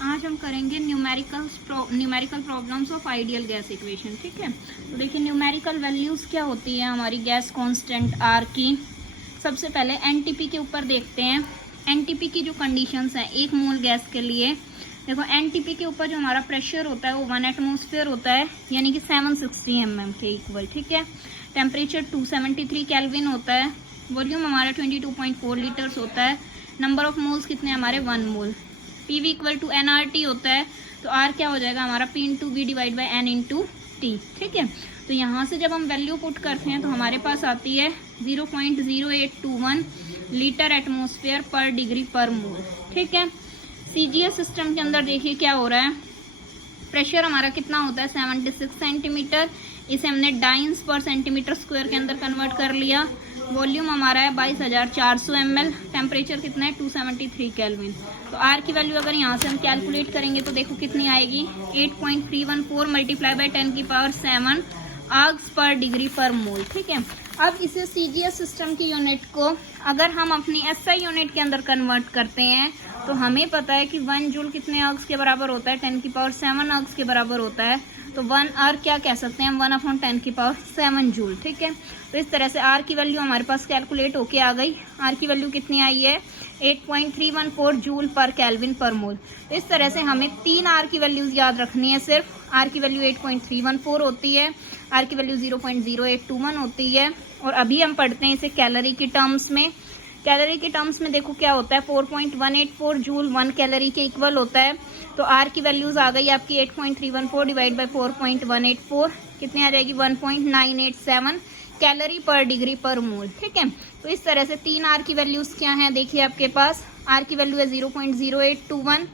आज हम करेंगे numerical problems of ideal gas equation. ठीक है, तो देखिए न्यूमेरिकल वैल्यूज क्या होती है हमारी गैस कांस्टेंट आर की। सबसे पहले एनटीपी के ऊपर देखते हैं। एनटीपी की जो कंडीशंस है एक मोल गैस के लिए, देखो एनटीपी के ऊपर जो हमारा प्रेशर होता है वो 1 एटमॉस्फेयर होता है, यानी कि 760 mm के इक्वल। ठीक है, टेम्परेचर 273 केल्विन होता है, वॉल्यूम हमारा 22.4 लीटर्स होता है, नंबर ऑफ मोल्स कितने हमारे 1 mole. PV equal to NRT होता है, तो आर क्या हो जाएगा हमारा P into V divide by N into T. ठीक है, तो यहाँ से जब हम वैल्यू पुट करते हैं तो हमारे पास आती है 0.0821 लीटर एटमॉस्फेयर पर डिग्री पर मोल। ठीक है, सीजीएस सिस्टम के अंदर देखिए क्या हो रहा है, प्रेशर हमारा कितना होता है 76 सेंटीमीटर, इसे हमने डाइंस पर सेंटीमीटर स्क्वायर के अंदर कन्वर्ट कर लिया। वॉल्यूम हमारा है 22,400 ml, टेम्परेचर कितना है 273 केल्विन। तो आर की वैल्यू अगर यहाँ से हम कैलकुलेट करेंगे तो देखो कितनी आएगी 8.314 मल्टीप्लाई बाई 10 की पावर 7 आर्ग्स पर डिग्री पर मोल। ठीक है, अब इसे सीजीएस सिस्टम की यूनिट को अगर हम अपनी एसआई यूनिट के अंदर कन्वर्ट करते हैं तो हमें पता है कि 1 जूल कितने आर्ग्स के बराबर होता है 10 की पावर 7 आर्ग्स के बराबर होता है। तो 1 आर क्या कह सकते हैं हम 1/10 की पावर 7 जूल। ठीक है, तो इस तरह से आर की वैल्यू हमारे पास कैलकुलेट होके आ गई। आर की वैल्यू कितनी आई है 8.314 जूल पर केल्विन पर मोल। तो इस तरह से हमें 3 आर की वैल्यूज याद रखनी है। सिर्फ आर की वैल्यू 8.314 होती है, आर की वैल्यू 0.0821 होती है, और अभी हम पढ़ते हैं इसे कैलोरी की टर्म्स में। कैलोरी के टर्म्स में देखो क्या होता है 4.184 जूल 1 कैलोरी के इक्वल होता है। तो आर की वैल्यूज आ गई आपकी 8.314 डिवाइड बाई 4.184 कितनी आ जाएगी 1.987 कैलोरी पर डिग्री पर मोल। ठीक है, तो इस तरह से 3 आर की वैल्यूज क्या हैं देखिए आपके पास। आर की वैल्यू है 0.0821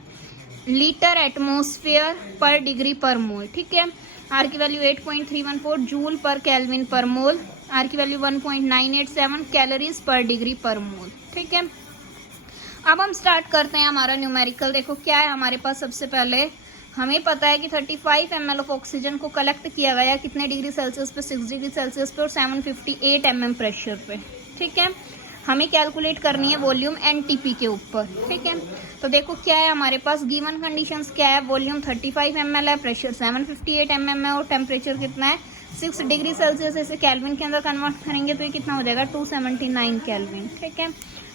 लीटर एटमॉस्फेयर पर डिग्री पर मोल। ठीक है, आर की वैल्यू 8.314 जूल पर केल्विन पर मोल, आर की वैल्यू 1.987 कैलोरीज पर डिग्री पर मोल। ठीक है, अब हम स्टार्ट करते हैं हमारा न्यूमेरिकल। देखो क्या है हमारे पास, सबसे पहले हमें पता है कि 35 ml ऑफ ऑक्सीजन को कलेक्ट किया गया कितने डिग्री सेल्सियस पे 6 डिग्री सेल्सियस पे और 758 mm प्रेशर पे। ठीक है, हमें कैलकुलेट करनी है वॉल्यूम एनटीपी के ऊपर। ठीक है, तो देखो क्या है हमारे पास गिवन कंडीशंस क्या है, वॉल्यूम 35 ml है, प्रेशर 758 mm है और टेम्परेचर कितना है 6 डिग्री सेल्सियस। इसे केल्विन के अंदर कन्वर्ट करेंगे तो ये कितना हो जाएगा 279 केल्विन। ठीक है,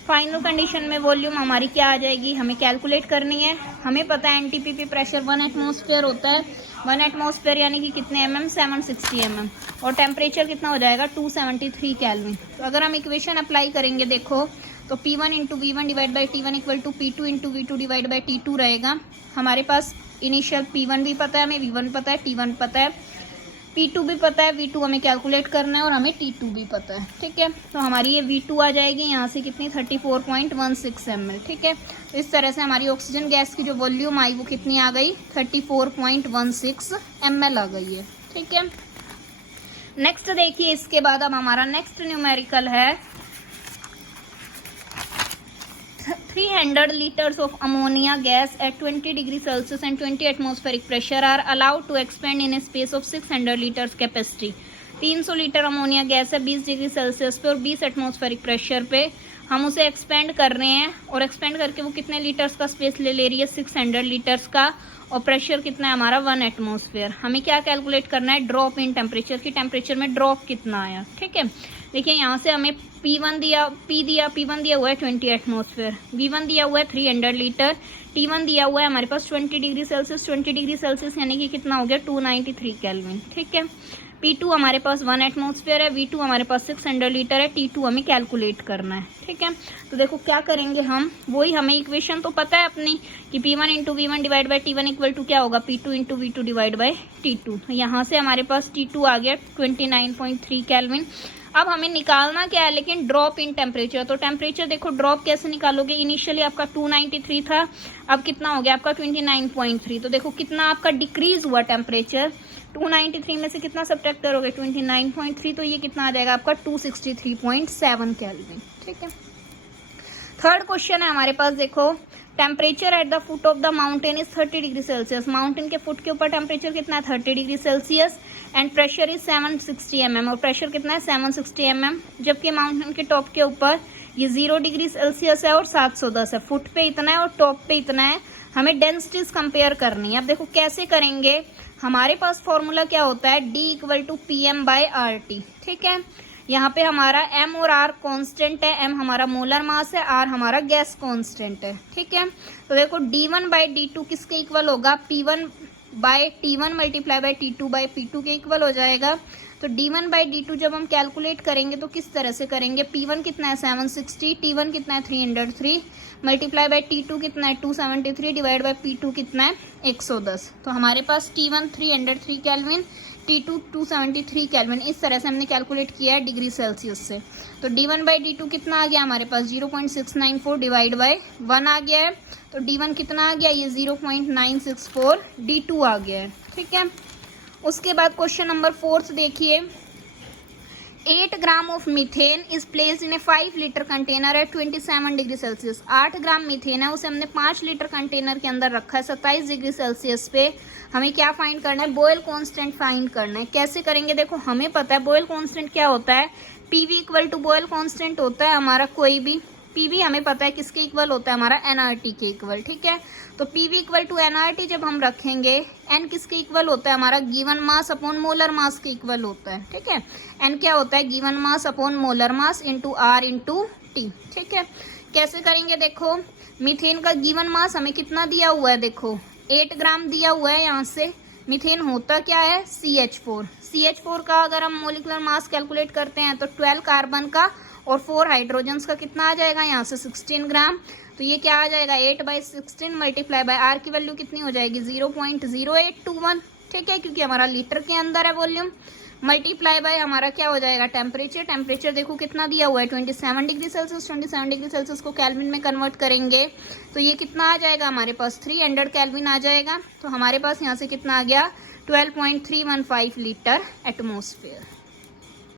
फाइनल कंडीशन में वॉल्यूम हमारी क्या आ जाएगी, हमें कैलकुलेट करनी है। हमें पता है एनटीपी पे प्रेशर 1 एटमॉस्फेयर होता है, 1 एटमॉस्फेयर यानी कि कितने mm 760 mm, और टेम्परेचर कितना हो जाएगा 273 केल्विन। तो अगर हम इक्वेशन अप्लाई करेंगे देखो तो P1 into V1 divide by T1 equal to P2 into V two divide by T2 रहेगा। हमारे पास इनिशियल P1 भी पता है, हमें V1 पता है, T1 पता है, P2 भी पता है, V2 हमें कैलकुलेट करना है और हमें T2 भी पता है। ठीक है, तो हमारी ये V2 आ जाएगी यहाँ से कितनी 34.16 ml। ठीक है, तो इस तरह से हमारी ऑक्सीजन गैस की जो वॉल्यूम आई वो कितनी आ गई 34.16 ml आ गई है। ठीक है, नेक्स्ट देखिए इसके बाद अब हमारा नेक्स्ट न्यूमेरिकल है 300 liters of ammonia gas at 20 degrees Celsius and 20 atmospheric pressure are allowed to expand in a space of 600 liters capacity। 300 litre ammonia gas है 20 डिग्री सेल्सियस पे और 20 एटमॉस्फेरिक प्रेशर पे, हम उसे एक्सपेंड कर रहे हैं और एक्सपेंड करके वो कितने लीटर्स का स्पेस ले रही है 600 लीटर्स का, और प्रेशर कितना है हमारा 1 एटमॉस्फेयर। हमें क्या कैलकुलेट करना है ड्रॉप इन टेम्परेचर की, टेम्परेचर में ड्रॉप कितना आया। ठीक है, देखिए यहाँ से हमें P1 दिया हुआ है 20 एटमॉस्फेयर, V1 दिया हुआ है 300 लीटर, T1 दिया हुआ है हमारे पास 20 डिग्री सेल्सियस, 20 डिग्री सेल्सियस यानी कि कितना हो गया 293 केल्विन। ठीक है, P2 हमारे पास 1 एटमॉस्फेयर है, V2 हमारे पास 600 लीटर है, T2 हमें कैलकुलेट करना है। ठीक है, तो देखो क्या करेंगे हम, वही हमें इक्वेशन तो पता है अपनी कि P1 into V1 divide by T1 equal to क्या होगा P2 into V two divide by T2। यहाँ से हमारे पास T2 आ गया 29.3 केल्विन। अब हमें निकालना क्या है लेकिन ड्रॉप इन टेम्परेचर। तो टेम्परेचर देखो ड्रॉप कैसे निकालोगे, इनिशियली आपका 293 था, अब कितना हो गया आपका 29.3। तो देखो कितना आपका डिक्रीज हुआ टेम्परेचर, 293 में से कितना सब्ट्रैक्ट करोगे 29.3, तो ये कितना आ जाएगा आपका 263.7 केल्विन। ठीक है, थर्ड क्वेश्चन है हमारे पास, देखो temperature at the foot of the mountain is 30 degree Celsius. Mountain के फुट के ऊपर टेम्परेचर कितना है 30 degree Celsius and pressure is 760 mm, और प्रेशर कितना है 760 mm, जबकि माउंटेन के टॉप के ऊपर ये 0 डिग्री सेल्सियस है और 710 है। फुट पे इतना है और टॉप पे इतना है, हमें डेंसिटीज कंपेयर करनी है। अब देखो कैसे करेंगे, हमारे पास फॉर्मूला क्या होता है, D = PM/RT, ठीक है। यहाँ पे हमारा M और R कांस्टेंट है, M हमारा मोलर मास है, R हमारा गैस कांस्टेंट है, ठीक है। तो देखो D1/D2 किसके इक्वल होगा, P1/T1 × T2/P2 के इक्वल हो जाएगा। तो D1/D2 जब हम कैलकुलेट करेंगे तो किस तरह से करेंगे, P1 कितना है 760, T1 कितना है 303, × T2 कितना है 273, / P2 कितना है 110। तो हमारे पास T1 303 केल्विन, T2 273 केल्विन, इस तरह से हमने कैलकुलेट किया है डिग्री सेल्सियस से। तो D1/D2 कितना आ गया हमारे पास 0.694 / 1 आ गया है। तो D1 कितना आ गया, ये 0.964 D2 आ गया है, ठीक है। उसके बाद क्वेश्चन नंबर 4 देखिए, 8 gram of methane is placed in a 5 litre container at 27 degree Celsius. 8 gram methane है, उसे हमने 5 लीटर कंटेनर के अंदर रखा है 27 डिग्री सेल्सियस पे। हमें क्या फाइंड करना है, बॉयल कांस्टेंट फाइंड करना है। कैसे करेंगे, देखो हमें पता है बॉयल कांस्टेंट क्या होता है, PV = बॉयल कांस्टेंट होता है हमारा कोई भी, PV हमें पता है किसके इक्वल होता है, हमारा nRT के इक्वल, ठीक है। तो PV = nRT जब हम रखेंगे, N किसके इक्वल होता है, हमारा given mass upon molar mass के इक्वल होता है, ठीक है। N क्या होता है, given mass upon molar mass into R into T, ठीक है। कैसे करेंगे, देखो मीथेन का गिवन मास हमें कितना दिया हुआ है, देखो 8 ग्राम दिया हुआ है। यहाँ से मीथेन होता क्या है, CH4 का अगर हम मोलिकुलर मास कैलकुलेट करते हैं तो 12 कार्बन का और 4 हाइड्रोजन्स का कितना आ जाएगा, यहाँ से 16 ग्राम। तो ये क्या आ जाएगा, 8/16 × R की वैल्यू कितनी हो जाएगी 0.0821, ठीक है, क्योंकि हमारा लीटर के अंदर है वॉल्यूम, मल्टीप्लाई बाय हमारा क्या हो जाएगा टेम्परेचर देखो कितना दिया हुआ है 27 डिग्री सेल्सियस। 27 डिग्री सेल्सियस को केल्विन में कन्वर्ट करेंगे तो ये कितना आ जाएगा, हमारे पास 300 केल्विन आ जाएगा। तो हमारे पास यहाँ से कितना आ गया 12.315 लीटर एटमॉस्फेयर।